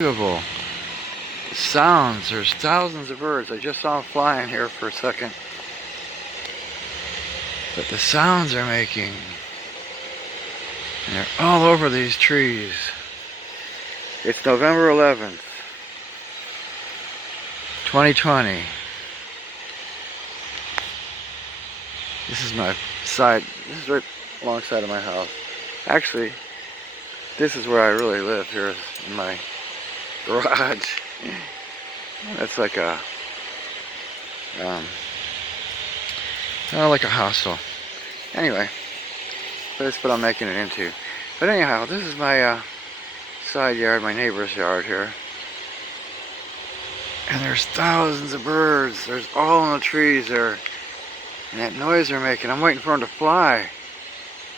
Unbelievable. The sounds, there's thousands of birds. I just saw them flying here for a second. But the sounds they're making, and they're all over these trees. It's November 11th, 2020. This is my side, this is right alongside of my house. Actually, this is where I really live, here in my garage. That's like a, like a hostel. Anyway, that's what I'm making it into. But anyhow, this is my side yard, my neighbor's yard here. And there's thousands of birds. There's all in the trees there. And that noise they're making, I'm waiting for them to fly.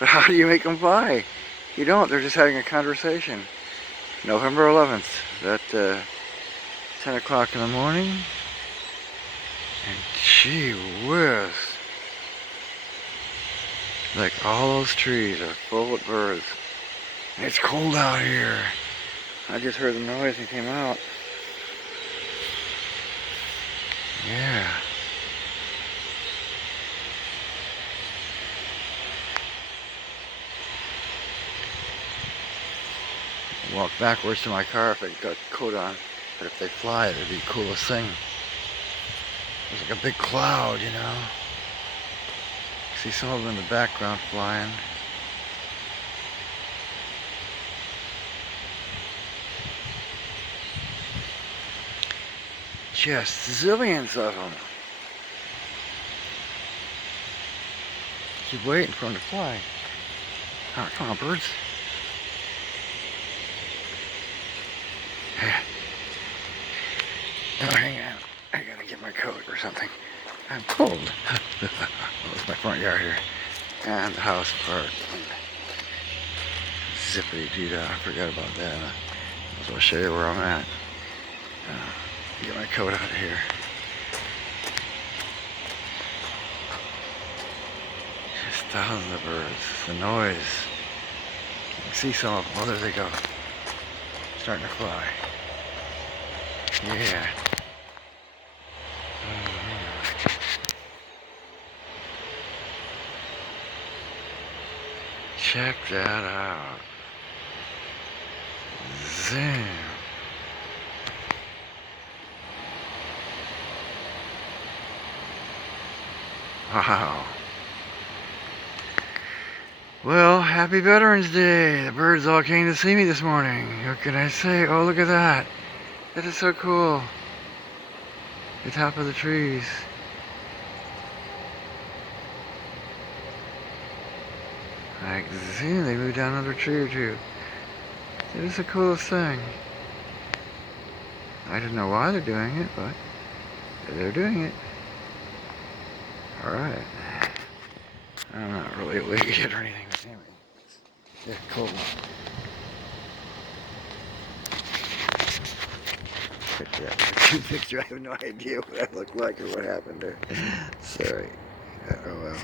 But how do you make them fly? You don't, they're just having a conversation. November 11th, at 10 o'clock in the morning. And gee whiz. Like all those trees are full of birds. And it's cold out here. I just heard the noise and came out. Yeah. Walk backwards to my car if I got a coat on. But if they fly, it'd be the coolest thing. There's like a big cloud, you know. See some of them in the background flying. Just zillions of them. Keep waiting for them to fly. Oh, come on, birds. Oh, hang on. I gotta get my coat or something. I'm cold. That's my front yard here. And the house part. Zippity-doo-dah. I forgot about that. So I'll show you where I'm at. Get my coat out of here. Just thousands of birds. The noise. You can see some of them. Oh, there they go. Starting to fly. Yeah. Check that out. Zoom. Wow. Well, happy Veterans Day. The birds all came to see me this morning. What can I say? Oh, look at that. That is so cool. The top of the trees. I can see they moved down another tree or two. It is the coolest thing. I don't know why they're doing it, but they're doing it. Alright. I'm not really awake yet or anything. Anyway, it's cold. Picture, I have no idea what I look like or what happened there. Sorry. Oh well.